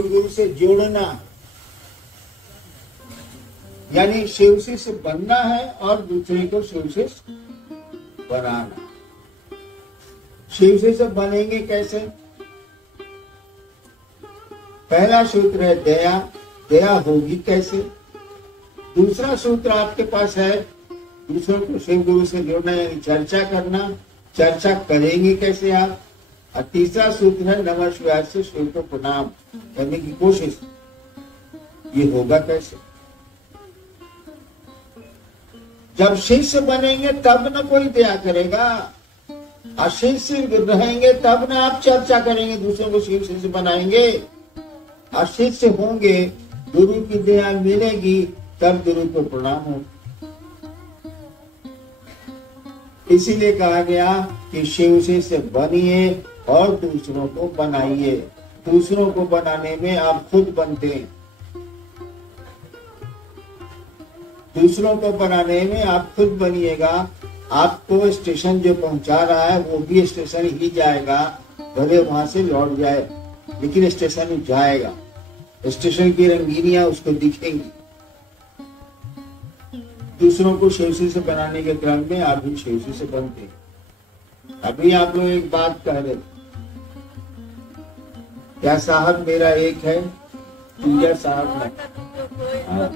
शिव गुरु से जोड़ना, यानी शिव शिष्य बनना है और दूसरे को शिव शिष्य बनाना। शिव शिष्य बनेंगे कैसे? पहला सूत्र है दया। दया होगी कैसे? दूसरा सूत्र आपके पास है दूसरों को शिव गुरु से जोड़ना, यानी चर्चा करना। चर्चा करेंगे कैसे आप? और तीसरा सूत्र है नमः शिवाय से शिव को प्रणाम करने की कोशिश। ये होगा कैसे? जब शिष्य बनेंगे तब न कोई दया करेगा, और शिष्य रहेंगे तब न आप चर्चा करेंगे, दूसरों को शिव शिष्य बनाएंगे। और शिष्य होंगे, गुरु की दया मिलेगी, तब गुरु को प्रणाम हो। इसीलिए कहा गया कि शिव शिष्य बनिए और दूसरों को बनाइए। दूसरों को बनाने में आप खुद बनते हैं, दूसरों को बनाने में आप खुद बनिएगा। आपको स्टेशन जो पहुंचा रहा है वो भी स्टेशन ही जाएगा, भले वहां से लौट जाए, लेकिन स्टेशन जाएगा। स्टेशन की रंगीनियां उसको दिखेंगी। दूसरों को शिवसी से बनाने के क्रम में आप भी शिवसी से बनते हैं। अभी आप लोग एक बात कह रहे, क्या साहब मेरा एक है, पूजा साहब है, हाँ,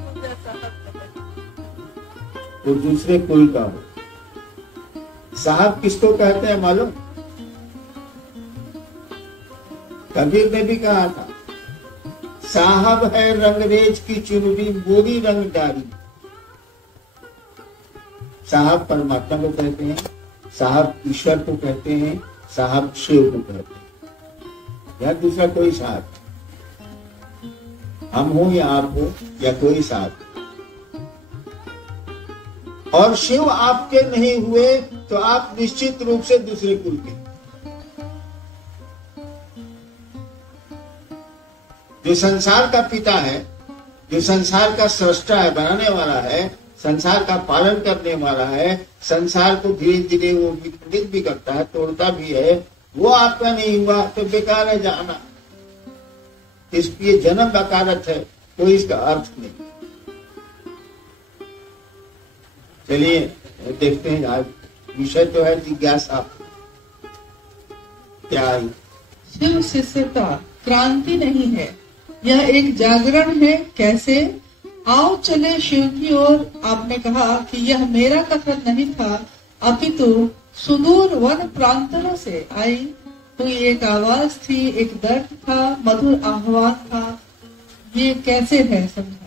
तो दूसरे कुल का हो। साहब किसको कहते हैं मालूम? कबीर ने भी कहा था, साहब है रंगरेज की चुनरी मोरी रंग डारी। साहब परमात्मा को कहते हैं, साहब ईश्वर को कहते हैं, साहब शिव को कहते हैं, या दूसरा कोई साहब, हम हो या आप हो या कोई साहब। और शिव आपके नहीं हुए तो आप निश्चित रूप से दूसरे कुल के। जो संसार का पिता है, जो संसार का सृष्टा है, बनाने वाला है, संसार का पालन करने वाला है, संसार को धीरे धीरे वो विखंडित भी करता है, तोड़ता भी है, वो आपका नहीं हुआ तो बेकार है जाना। इसलिए जन्म वकालत है, कोई इसका अर्थ नहीं। चलिए देखते हैं, आज विषय तो है जिज्ञासा। क्या आई? शिव शिष्यता क्रांति नहीं है, यह एक जागरण है। कैसे? आओ चले शिव की ओर। आपने कहा कि यह मेरा कथन नहीं था, अपितु सुदूर वन प्रांतों से आई हुई एक आवाज थी, एक दर्द था, मधुर आह्वान था। ये कैसे है समझा?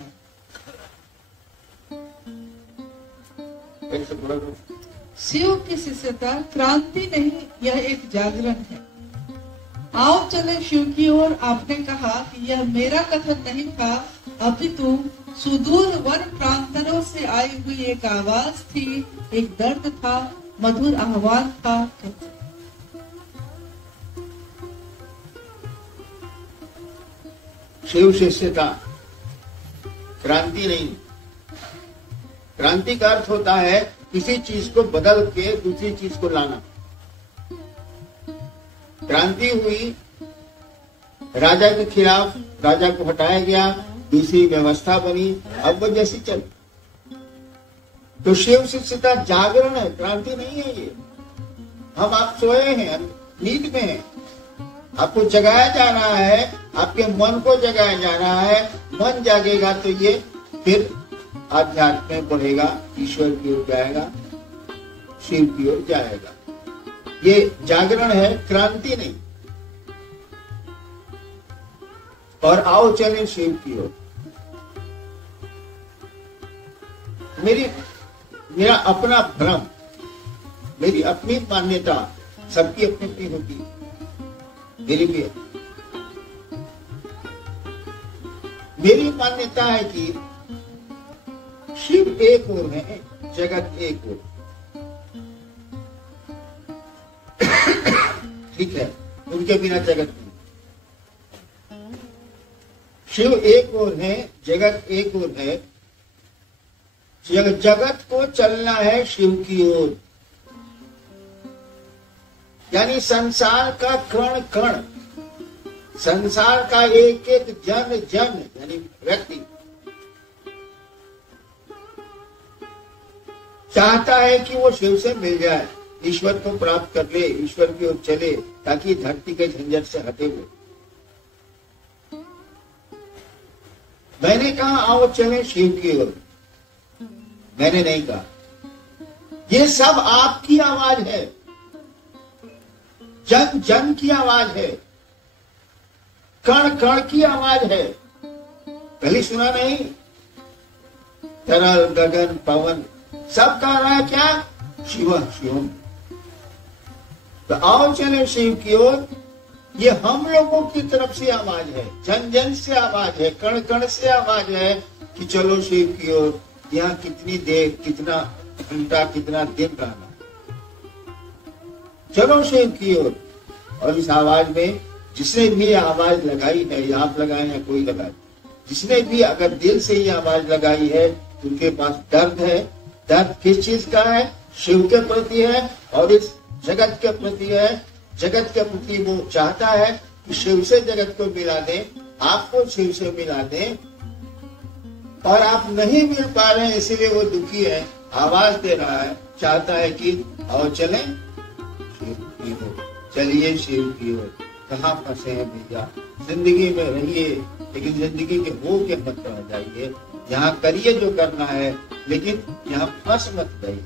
शिव की शिष्यता क्रांति नहीं, यह एक जागरण है। आओ चले शिव की ओर। आपने कहा कि यह मेरा कथन नहीं था, अपितु सुदूर वन प्रांतों से आई हुई एक आवाज थी, एक दर्द था, मधुर आह्वान था। शिव शिष्यता क्रांति नहीं। क्रांति का अर्थ होता है किसी चीज को बदल के दूसरी चीज को लाना। क्रांति हुई, राजा के खिलाफ राजा को हटाया गया, दूसरी व्यवस्था बनी, अब वो जैसी चल। तो शिव शिष्यता जागरण है, क्रांति नहीं है ये। हम आप सोए हैं, हम नींद में हैं, आपको जगाया जा रहा है, आपके मन को जगाया जा रहा है। मन जागेगा तो ये फिर आध्यात्म में बढ़ेगा, ईश्वर की ओर जाएगा, शिव की ओर जाएगा। ये जागरण है, क्रांति नहीं। और आओ चले शिव की ओर। मेरा अपना भ्रम, मेरी अपनी मान्यता, सबकी अपनी अपनी होती है, मेरी भी। मेरी मान्यता है कि शिव एक ओर है, जगत एक ओर। ठीक है, उनके बिना जगत नहीं। शिव एक ओर है, जगत एक ओर है। जगत को चलना है शिव की ओर, यानी संसार का कण कण, संसार का एक एक जन यानी व्यक्ति चाहता है कि वो शिव से मिल जाए, ईश्वर को प्राप्त कर ले, ईश्वर की ओर चले, ताकि धरती के झंझट से हटे हुए। मैंने कहा आओ चले शिव की ओर, मैंने नहीं कहा। ये सब आपकी आवाज है, जन जन की आवाज है, कण कण की आवाज है। पहले सुना नहीं? तरल गगन पवन सब कह रहा है क्या? शिव शिवम। तो आओ चले शिव की ओर। ये हम लोगों की तरफ से आवाज है, जन जन से आवाज है, कण कण से आवाज है कि चलो शिव की ओर। यहाँ कितनी देर, कितना घंटा, कितना दिन रहना, चलो शिव की ओर। और इस आवाज में जिसने भी आवाज लगाई है, या आप लगाए या कोई लगाए, जिसने भी अगर दिल से ये आवाज लगाई है, उनके पास दर्द है। दर्द किस चीज का है? शिव के प्रति है और इस जगत के प्रति है। जगत के प्रति वो चाहता है कि शिव से जगत को मिला दे, आपको शिव से मिला दे, और आप नहीं मिल पा रहे हैं, इसीलिए वो दुखी है, आवाज दे रहा है, चाहता है कि आओ चलें शिव की ओर, चलिए शिव की ओर। कहाँ फंसे हैं भैया? जिंदगी में रहिए, लेकिन जिंदगी के हो के मत रह जाइए। यहाँ करिए जो करना है, लेकिन यहाँ फंस मत जाइए।